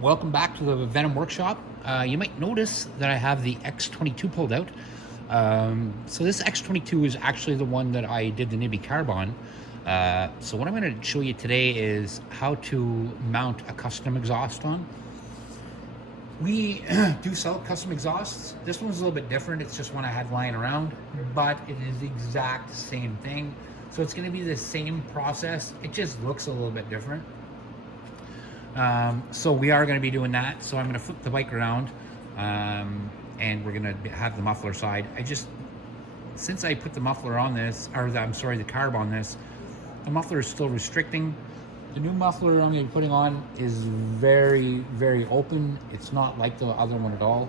Welcome back to the Venom workshop. You might notice that I have the X22 pulled out. So this X22 is actually the one that I did the Nibby carb on. So what I'm going to show you today is how to mount a custom exhaust on. We do sell custom exhausts. This one's a little bit different. It's just one I had lying around, but it is the exact same thing. So it's going to be the same process. It just looks a little bit different. So we are going to be doing that. So I'm going to flip the bike around, and we're going to have the muffler side. Since I put the muffler on this, or the carb on this, the muffler is still restricting. The new muffler I'm going to be putting on is very, very open. It's not like the other one at all.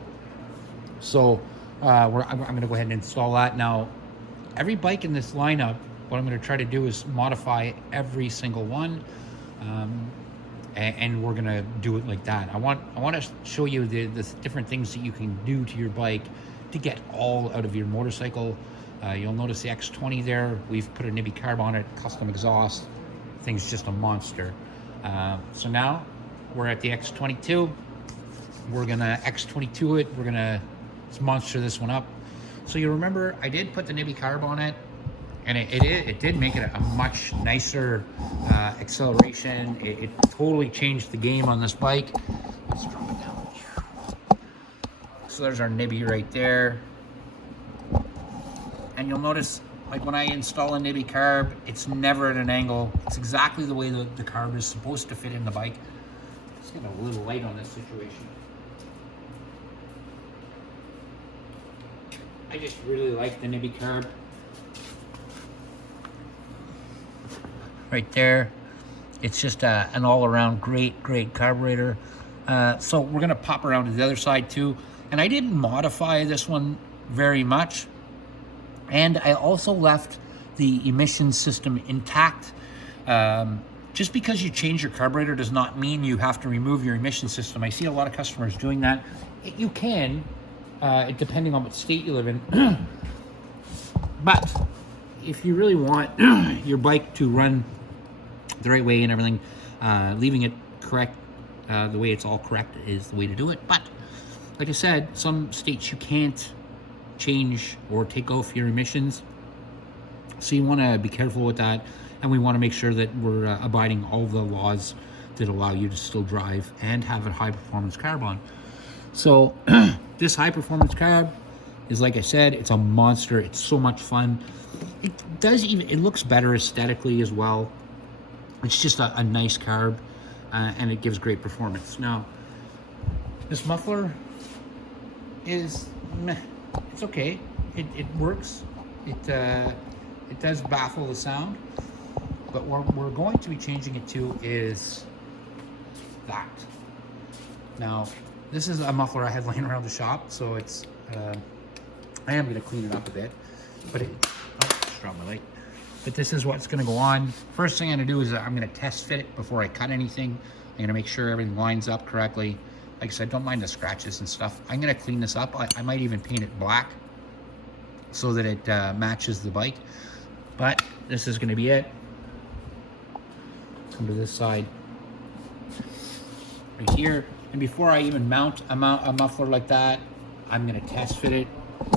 So I'm going to go ahead and install that. Now, every bike in this lineup, what I'm going to try to do is modify every single one. And we're gonna do it like that. I want to show you the different things that you can do to your bike to get all out of your motorcycle. You'll notice the X20 there. We've put a Nibby carb on it, custom exhaust. Thing's just a monster. So now we're at the X22. We're gonna X22 it. We're gonna monster this one up. So you remember I did put the Nibby carb on it. And it did make it a much nicer acceleration. It totally changed the game on this bike. Let's drop it down. So there's our Nibby right there. And you'll notice, like when I install a Nibby carb, it's never at an angle. It's exactly the way the carb is supposed to fit in the bike. Let's get a little light on this situation. I just really like the Nibby carb. Right there, it's just an all-around great carburetor. So we're gonna pop around to the other side too, and I didn't modify this one very much, and I also left the emission system intact. Just because you change your carburetor does not mean you have to remove your emission system. I see a lot of customers doing that. You can, depending on what state you live in. But if you really want your bike to run the right way and everything, leaving it correct, the way it's all correct is the way to do it. But like I said, some states you can't change or take off your emissions, so you want to be careful with that, and we want to make sure that we're abiding all the laws that allow you to still drive and have a high performance carb on. So this high performance carb is, like I said, it's a monster. It's so much fun. It looks better aesthetically as well. It's just a nice carb, and it gives great performance. Now, this muffler is meh. It's okay. It works. It does baffle the sound, but what we're going to be changing it to is that. Now, this is a muffler I had laying around the shop, so it's I am going to clean it up a bit, but drop my light. But this is what's going to go on. First thing I'm going to do is I'm going to test fit it before I cut anything. I'm going to make sure everything lines up correctly. Like I said, don't mind the scratches and stuff. I'm going to clean this up. I might even paint it black so that it matches the bike. But this is going to be it. Come to this side right here. And before I even mount a muffler like that, I'm going to test fit it.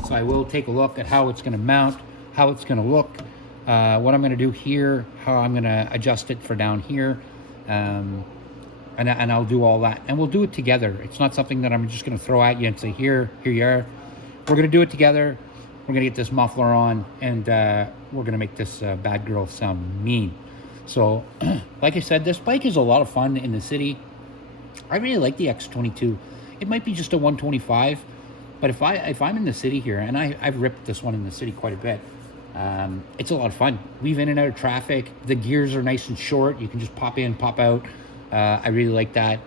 So I will take a look at how it's going to mount, how it's going to look, what I'm going to do here, how I'm going to adjust it for down here, and I'll do all that, and we'll do it together. It's not something that I'm just going to throw at you and say, here you are. We're going to do it together. We're going to get this muffler on, and we're going to make this bad girl sound mean. So like I said, this bike is a lot of fun in the city. I really like the X22. It might be just a 125, but if I'm in the city here, and I've ripped this one in the city quite a bit, it's a lot of fun. Weave in and out of traffic. The gears are nice and short. You can just pop in, pop out. I really like that.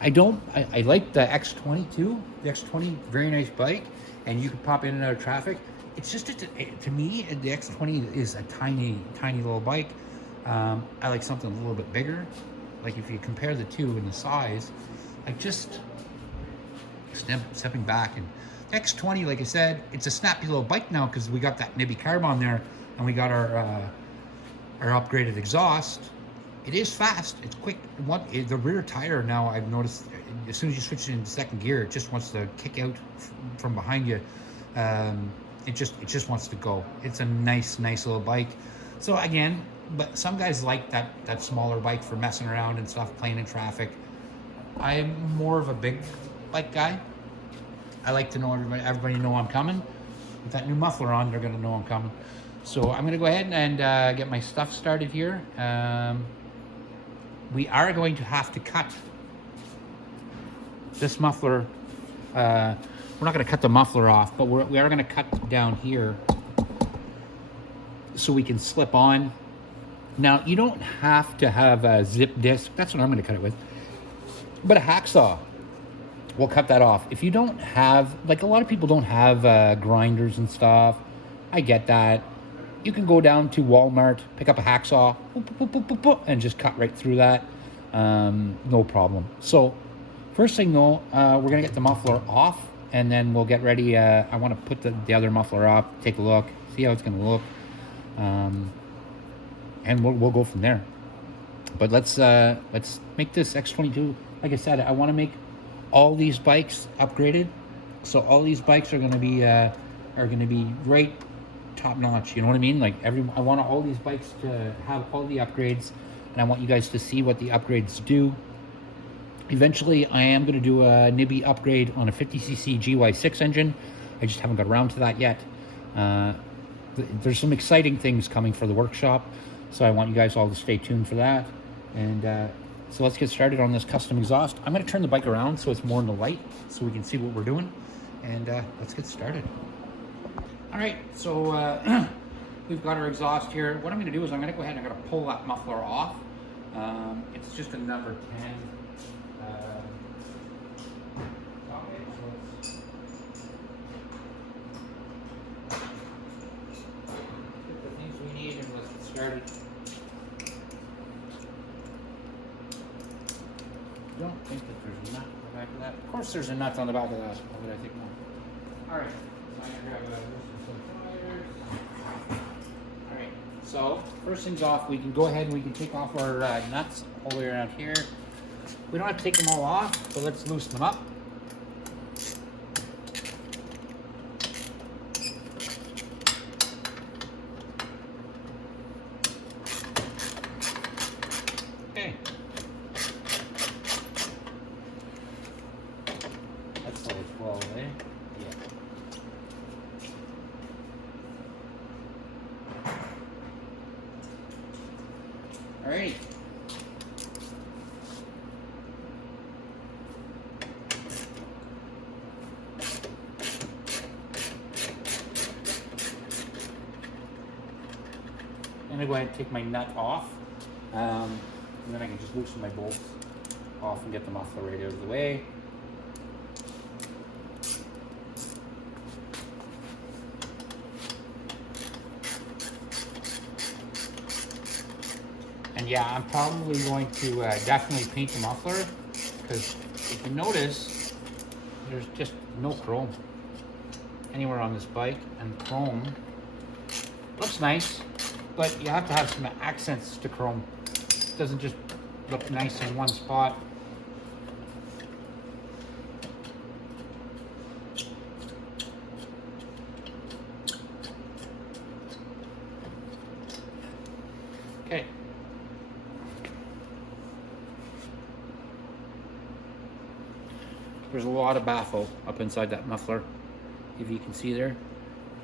I like the X22. The X20, very nice bike, and you can pop in and out of traffic. It's just, to me, the X20 is a tiny little bike. I like something a little bit bigger. Like if you compare the two in the size, like just stepping back. And the X20, like I said, it's a snappy little bike now because we got that Nibby carb on there, and we got our upgraded exhaust. It is fast. It's quick. The rear tire now, I've noticed, as soon as you switch it into second gear, it just wants to kick out from behind you. It just wants to go. It's a nice little bike. So again, but some guys like that smaller bike for messing around and stuff, playing in traffic. I'm more of a big bike guy. I like to know everybody know I'm coming. With that new muffler on, they're gonna know I'm coming. So I'm gonna go ahead and get my stuff started here. We are going to have to cut this muffler. We're not gonna cut the muffler off, but we are gonna cut down here so we can slip on. Now, you don't have to have a zip disc. That's what I'm gonna cut it with. But a hacksaw will cut that off. If you don't have, like a lot of people don't have grinders and stuff, I get that. You can go down to Walmart, pick up a hacksaw, and just cut right through that. No problem. So first thing though, we're gonna get the muffler off, and then we'll get ready. I wanna put the other muffler off, take a look, see how it's gonna look. And we'll go from there. But let's make this X22. Like I said, I want to make all these bikes upgraded, so all these bikes are going to be right top notch. You know what I mean? Like I want all these bikes to have all the upgrades, and I want you guys to see what the upgrades do. Eventually, I am going to do a nibby upgrade on a 50cc GY6 engine. I just haven't got around to that yet. There's some exciting things coming for the workshop, so I want you guys all to stay tuned for that. And so let's get started on this custom exhaust. I'm going to turn the bike around so it's more in the light so we can see what we're doing. And let's get started. All right, so we've got our exhaust here. What I'm going to do is I'm going to go ahead and I'm going to pull that muffler off. It's just a number 10. Started. Don't think that there's a nut on the back of that. Of course there's a nut on the back of that. Why would I think more? Alright, so I'm going to grab some pliers. Alright, so first things off, we can go ahead and we can take off our nuts all the way around here. We don't have to take them all off, so let's loosen them up. Alright. I'm going to go ahead and take my nut off, and then I can just loosen my bolts off and get the muffler right out of the way. And yeah, I'm probably going to definitely paint the muffler, because if you notice, there's just no chrome anywhere on this bike, and chrome looks nice, but you have to have some accents to chrome. It doesn't just look nice in one spot. Okay. There's a lot of baffle up inside that muffler. If you can see there,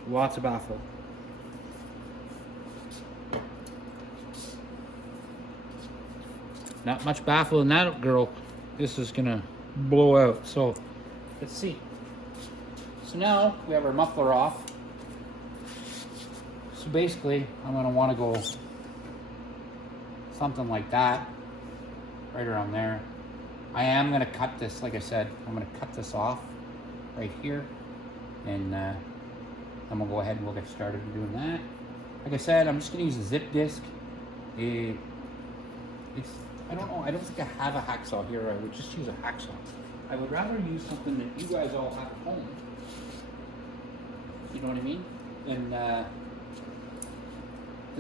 lots of baffle. Not much baffle in that, girl. This is gonna blow out. So let's see. So now we have our muffler off. So basically, I'm gonna want to go something like that, right around there. I am going to cut this, like I said, I'm going to cut this off right here, and I'm going to go ahead and we'll get started doing that. Like I said, I'm just going to use a zip disc. I don't know, I don't think I have a hacksaw here. I would just use a hacksaw. I would rather use something that you guys all have at home. You know what I mean? Than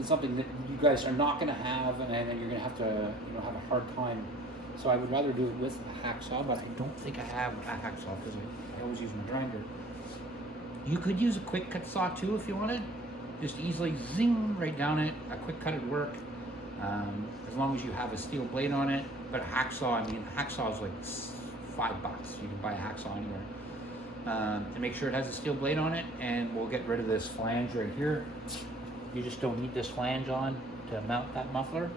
something that you guys are not going to have, and then you're going to have to, have a hard time So I would rather do it with a hacksaw, but I don't think I have a hacksaw because I always use my grinder. You could use a quick cut saw too if you wanted. Just easily zing right down it. A quick cut would work, as long as you have a steel blade on it. But a hacksaw, I mean, a hacksaw is like $5. You can buy a hacksaw anywhere. To make sure it has a steel blade on it, and we'll get rid of this flange right here. You just don't need this flange on to mount that muffler.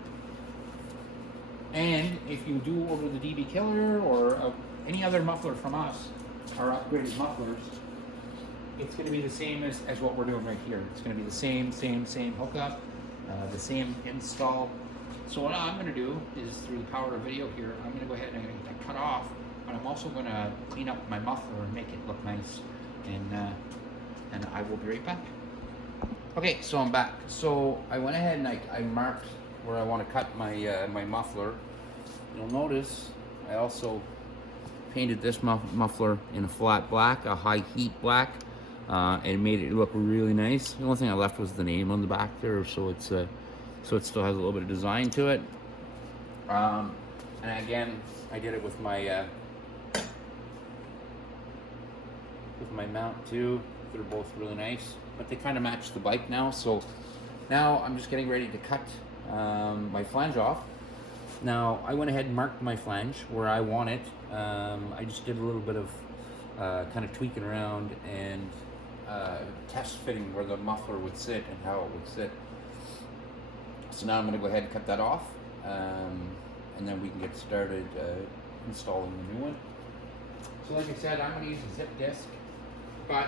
And if you do order the DB Killer or any other muffler from us, our upgraded mufflers, it's going to be the same as what we're doing right here. It's going to be the same hookup, the same install. So what I'm going to do is, through the power of video here, I'm going to go ahead and I'm going to get that cut off, but I'm also going to clean up my muffler and make it look nice, and I will be right back. Okay, so I'm back. So I went ahead and I marked where I want to cut my my muffler. You'll notice I also painted this muffler in a flat black, a high heat black, and made it look really nice. The only thing I left was the name on the back there, so it still has a little bit of design to it. And again, I did it with my mount too. They're both really nice, but they kind of match the bike now. So now I'm just getting ready to cut my flange off. Now I went ahead and marked my flange where I want it. I just did a little bit of kind of tweaking around and test fitting where the muffler would sit and how it would sit. So now I'm going to go ahead and cut that off, and then we can get started installing the new one. So like I said, I'm going to use a zip disc, but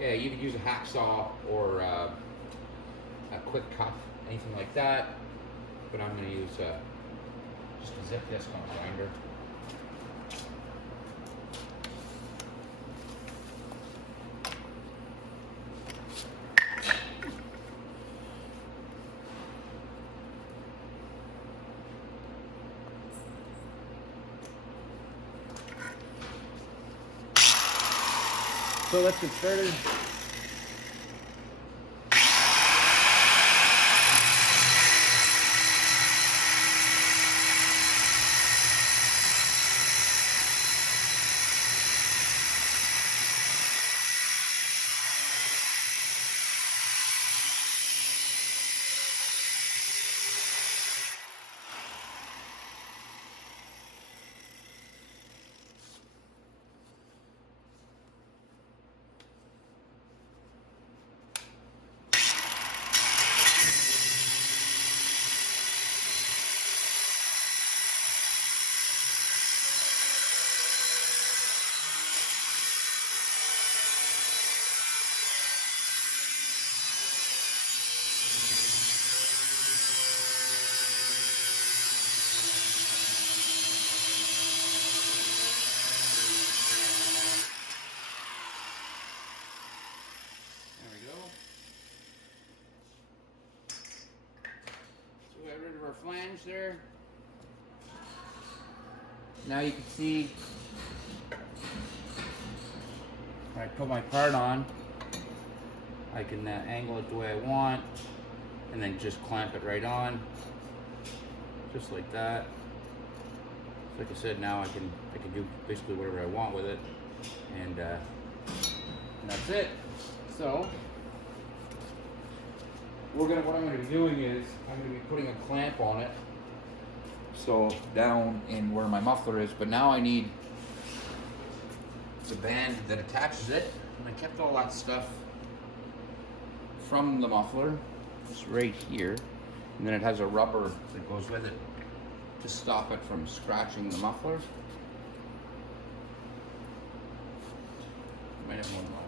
yeah, you could use a hacksaw or a quick cut, anything like that. But I'm going to use just a zip disc on a grinder. So let's get started. Our flange there. Now you can see when I put my part on, I can angle it the way I want and then just clamp it right on, just like that. Like I said, now I can do basically whatever I want with it, and that's it. So what I'm going to be doing is I'm going to be putting a clamp on it, so down in where my muffler is, but now I need the band that attaches it, and I kept all that stuff from the muffler. It's right here, and then it has a rubber that goes with it to stop it from scratching the muffler. Might have one more.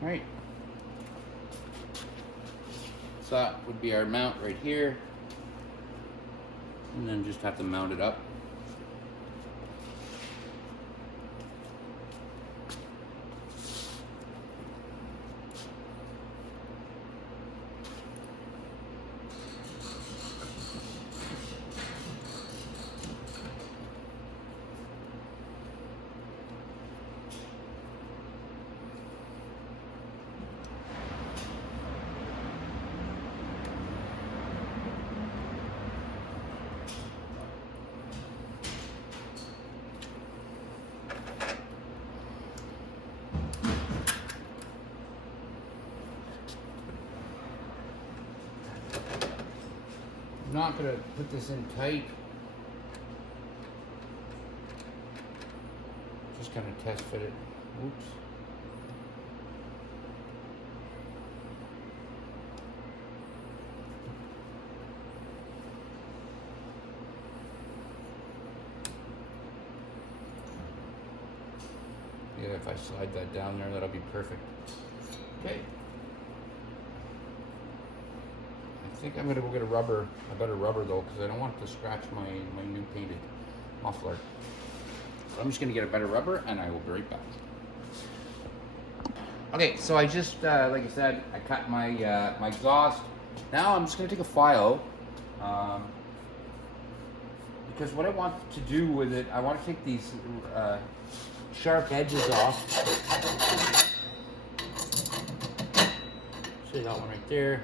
Right. So that would be our mount right here. And then just have to mount it up. I'm not going to put this in tight. Just kind of test fit it. Oops. Yeah, if I slide that down there, that'll be perfect. Okay. I think I'm gonna go get a better rubber though, because I don't want it to scratch my new painted muffler. So I'm just gonna get a better rubber and I will be right back. Okay, so I just, like I said, I cut my my exhaust. Now I'm just gonna take a file, because what I want to do with it, I want to take these sharp edges off. See that one right there?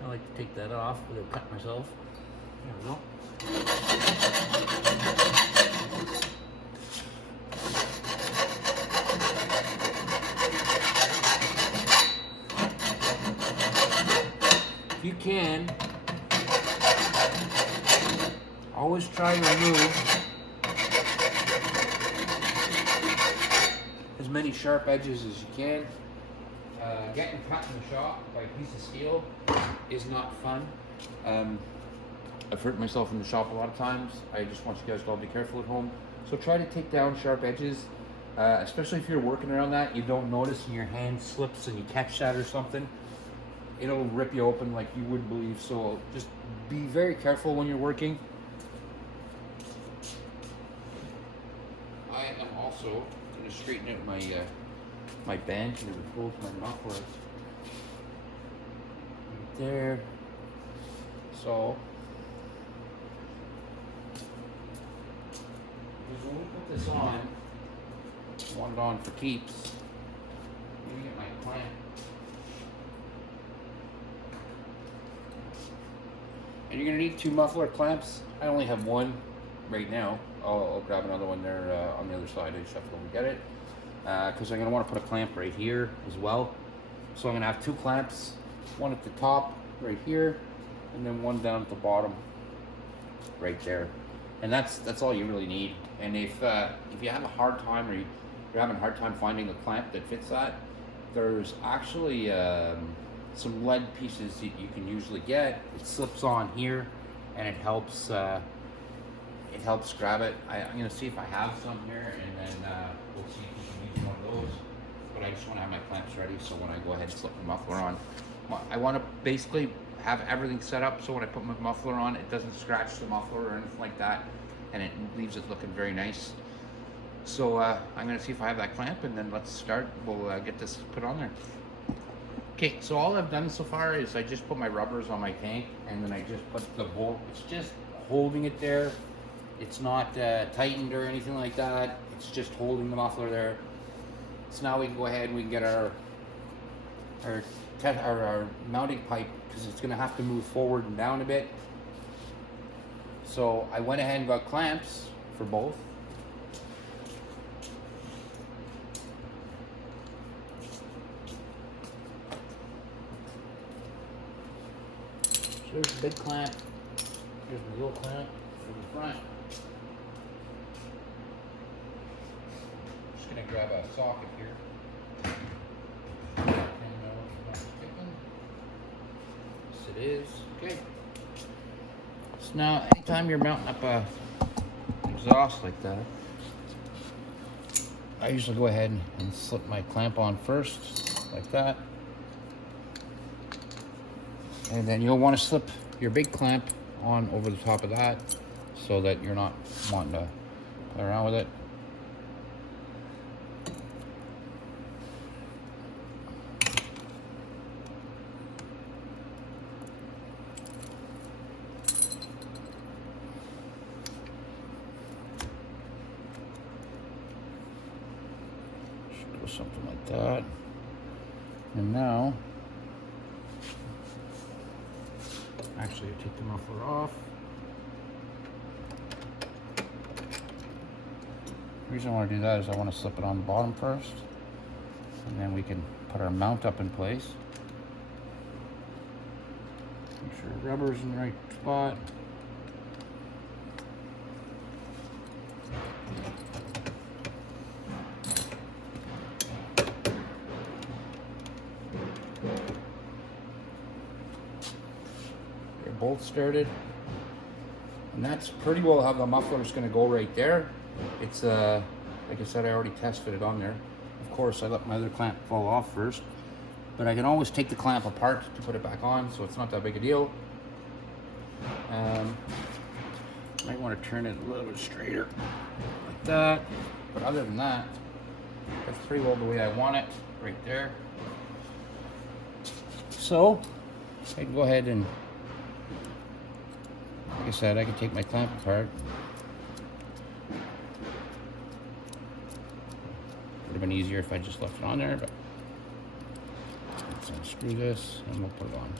I like to take that off without cutting myself. There we go. If you can, always try to remove as many sharp edges as you can. Getting cut in the shop by a piece of steel is not fun. I've hurt myself in the shop a lot of times. I just want you guys to all be careful at home. So try to take down sharp edges, especially if you're working around that. You don't notice and your hand slips and you catch that or something. It'll rip you open like you wouldn't believe. So just be very careful when you're working. I am also going to straighten out my band here with both my mufflers. Right there. So, because when we put this on, I want it on for keeps. Let me get my clamp. And you're going to need 2 muffler clamps. I only have one right now. I'll grab another one there on the other side. I just have to go and get it. Because I'm going to want to put a clamp right here as well. So I'm going to have 2 clamps, one at the top right here, and then one down at the bottom right there. And that's all you really need. And if you have a hard time, or you're having a hard time finding a clamp that fits that, there's actually some lead pieces that you can usually get. It slips on here, and it helps grab it. I'm going to see if I have some here, and then we'll see if we can use one of those. But I just want to have my clamps ready, so when I go ahead and slip the muffler on, I want to basically have everything set up so when I put my muffler on, it doesn't scratch the muffler or anything like that, and it leaves it looking very nice. So I'm going to see if I have that clamp, and then let's start. We'll get this put on there. Okay, so all I've done so far is I just put my rubbers on my tank, and then I just put the bolt. It's just holding it there. It's not tightened or anything like that. It's just holding the muffler there. So now we can go ahead and we can get our mounting pipe, because it's going to have to move forward and down a bit. So I went ahead and got clamps for both. So here's the big clamp. Here's the little clamp for the front. Just going to grab a socket here. Yes, it is. Okay. So now, anytime you're mounting up a exhaust like that, I usually go ahead and slip my clamp on first, like that. And then you'll want to slip your big clamp on over the top of that, so that you're not wanting to play around with it. Just go something like that. And now, actually, take the muffler off. The reason I want to do that is I want to slip it on the bottom first, and then we can put our mount up in place. Make sure the rubber's in the right spot. They're both started. And that's pretty well how the muffler is going to go right there. It's, like I said, I already tested it on there. Of course, I let my other clamp fall off first. But I can always take the clamp apart to put it back on, so it's not that big a deal. Might want to turn it a little bit straighter, like that. But other than that, that's pretty well the way I want it, right there. So, I can go ahead and, like I said, I can take my clamp apart. Would have been easier if I just left it on there, but let's unscrew this and we'll put it on.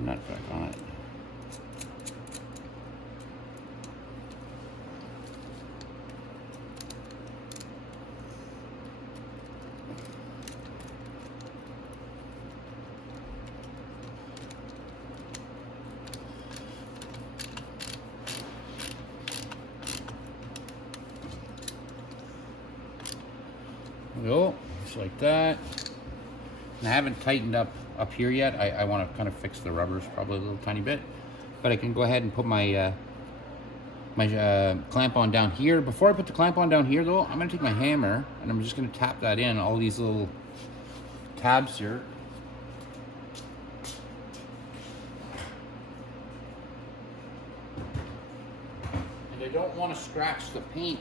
Nut back on it. There we go, just like that. And I haven't tightened up here yet. I want to kind of fix the rubbers probably a little tiny bit, but I can go ahead and put my clamp on down here. Before I put the clamp on down here though, I'm going to take my hammer and I'm just going to tap that in all these little tabs here. And I don't want to scratch the paint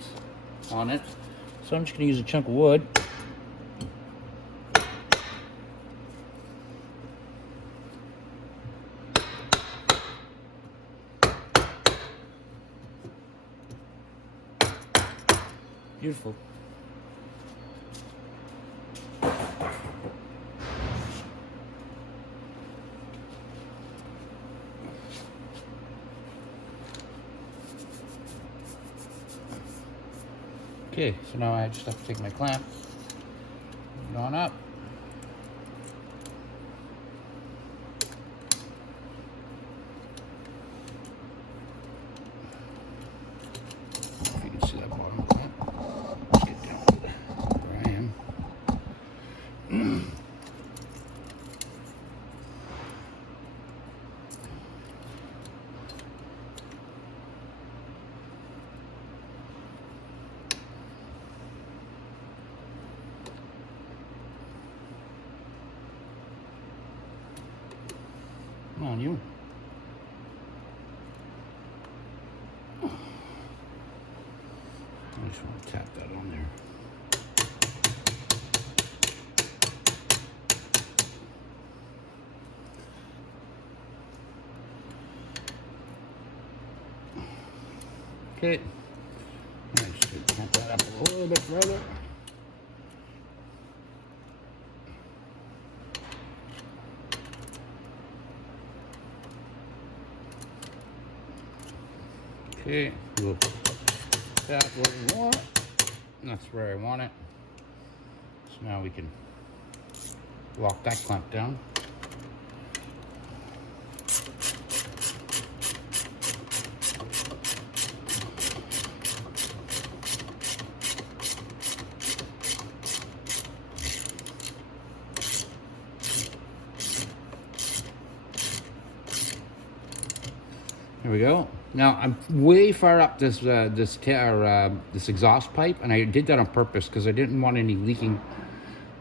on it, so I'm just going to use a chunk of wood. Beautiful. Okay, so now I just have to take my clamp, put it on up. If you can see that bottom clamp. Let's get down to where I am. Come on, you. I just want to tap that on there. Okay. I'm just going to tap that up a little bit further. Okay, we'll tap where we want. That's where I want it. So now we can lock that clamp down. There we go. Now I'm way far up this this exhaust pipe, and I did that on purpose because I didn't want any leaking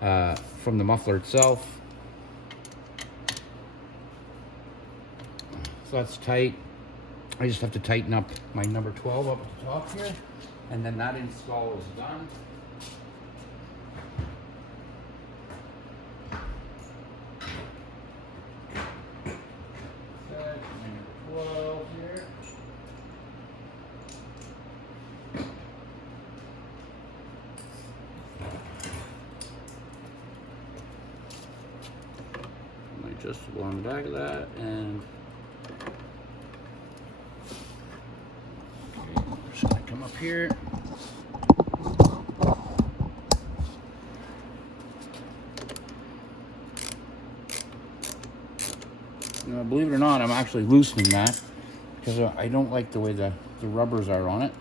from the muffler itself. So that's tight. I just have to tighten up my number 12 up at the top here. And then that install is done. Set number 12 here. Adjustable on the back of that, and okay, I'm just gonna come up here. Now, believe it or not, I'm actually loosening that because I don't like the way the rubbers are on it.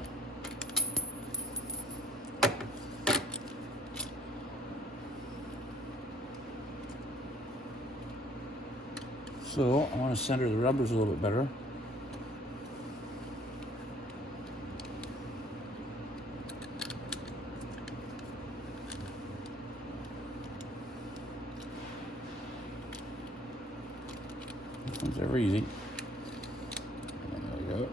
So I want to center the rubbers a little bit better. This one's ever easy. And there we go.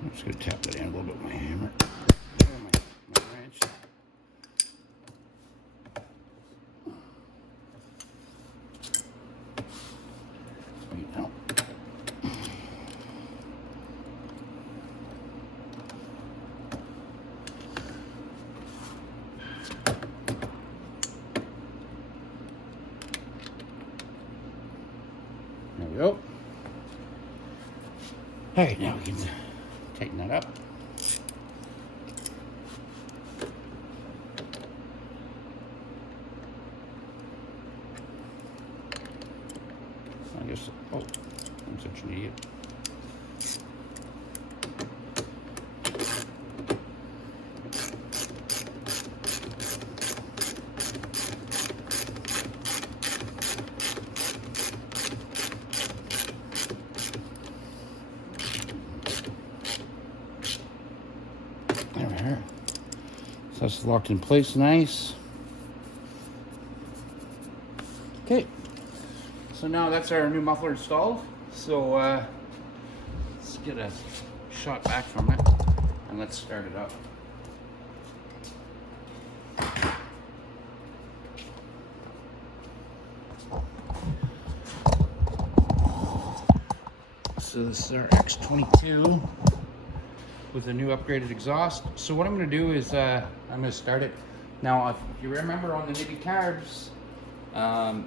I'm just going to tap that in a little bit with my hammer. My wrench. Sweet. Now. There we go. All right, now we can tighten that up. I guess, oh, I'm such an idiot. There. So that's locked in place nice. Okay. So now that's our new muffler installed. So let's get a shot back from it and let's start it up. So this is our X22 with a new upgraded exhaust. So what I'm going to do is I'm going to start it. Now, if you remember on the nitty carbs,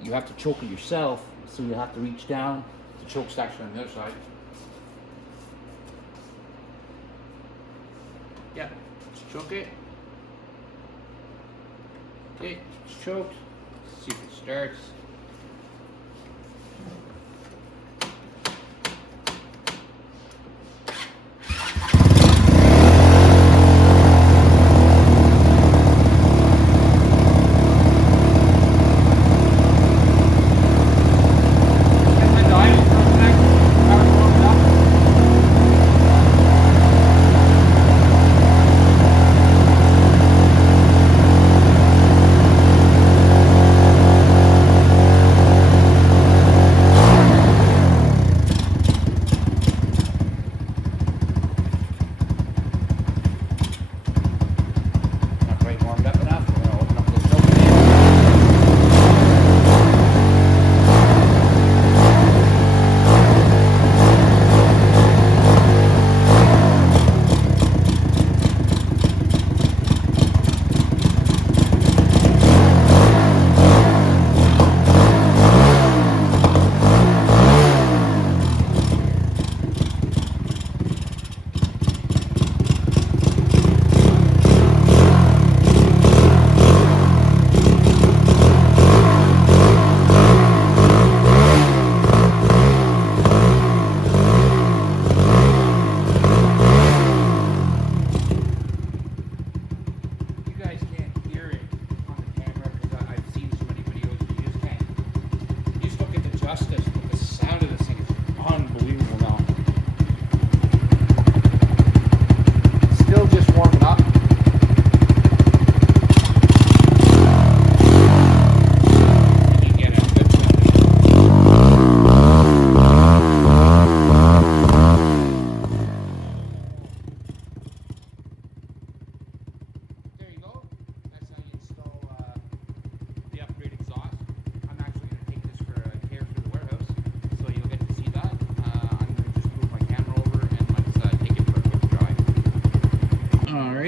you have to choke it yourself, so you have to reach down. The choke's actually on the other side. Yeah, just choke it. Okay, it's choked. Let's see if it starts.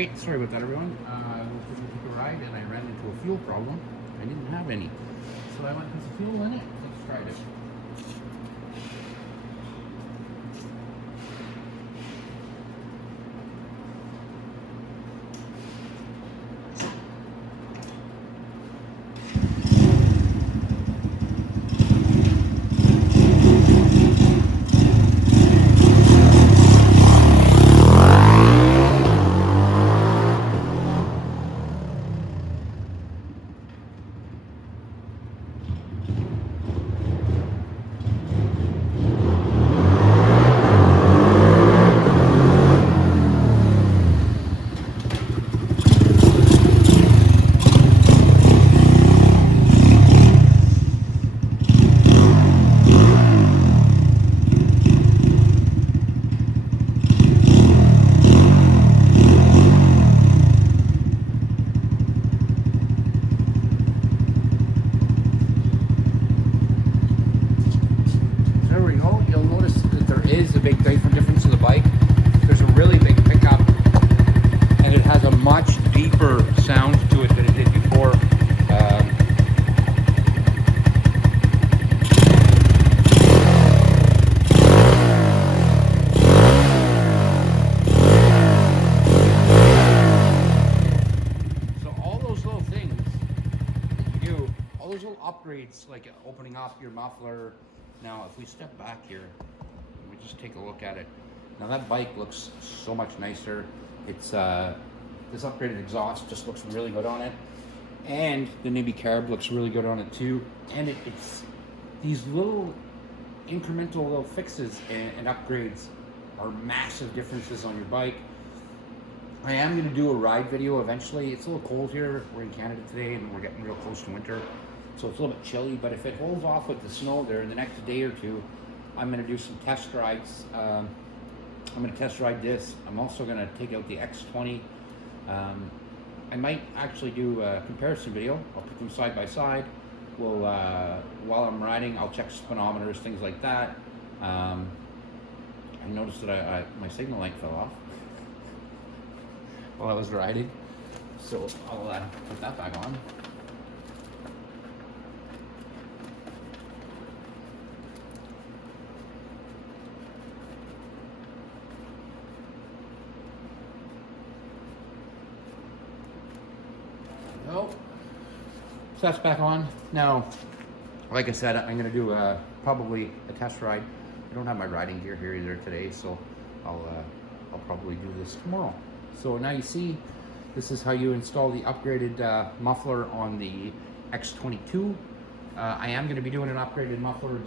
Alright, sorry about that everyone. I was just going to take a ride and I ran into a fuel problem. I didn't have any. So I went with some fuel in it. Let's try this. Is a big difference in the bike. There's a really big pickup and it has a much deeper sound to it than it did before. So all those little things that you do, all those little upgrades like opening up your muffler. Now if we step back here, we just take a look at it. Now that bike looks so much nicer. It's this upgraded exhaust just looks really good on it, and the Nibby carb looks really good on it too. And it's these little incremental little fixes and upgrades are massive differences on your bike. I am going to do a ride video eventually. It's a little cold here. We're in Canada today and we're getting real close to winter, so it's a little bit chilly. But if it holds off with the snow there in the next day or two, I'm going to do some test rides. I'm going to test ride this. I'm also going to take out the X20. I might actually do a comparison video. I'll put them side by side. We'll, while I'm riding, I'll check speedometers, things like that. I noticed that my signal light fell off while I was riding, so I'll put that back on. So that's back on. Now, like I said, I'm going to do probably a test ride. I don't have my riding gear here either today, so I'll probably do this tomorrow. So now you see, this is how you install the upgraded muffler on the X22. I am going to be doing an upgraded muffler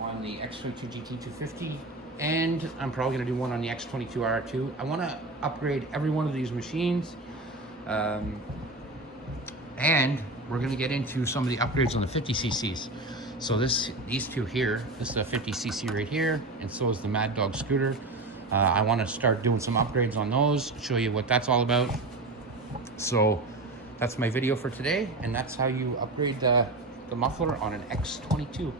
on the X22 GT250, and I'm probably going to do one on the X22 R2. I want to upgrade every one of these machines. And we're going to get into some of the upgrades on the 50cc's. So these two here, this is a 50cc right here, and so is the Mad Dog scooter. I want to start doing some upgrades on those, show you what that's all about. So that's my video for today, and that's how you upgrade the muffler on an X22.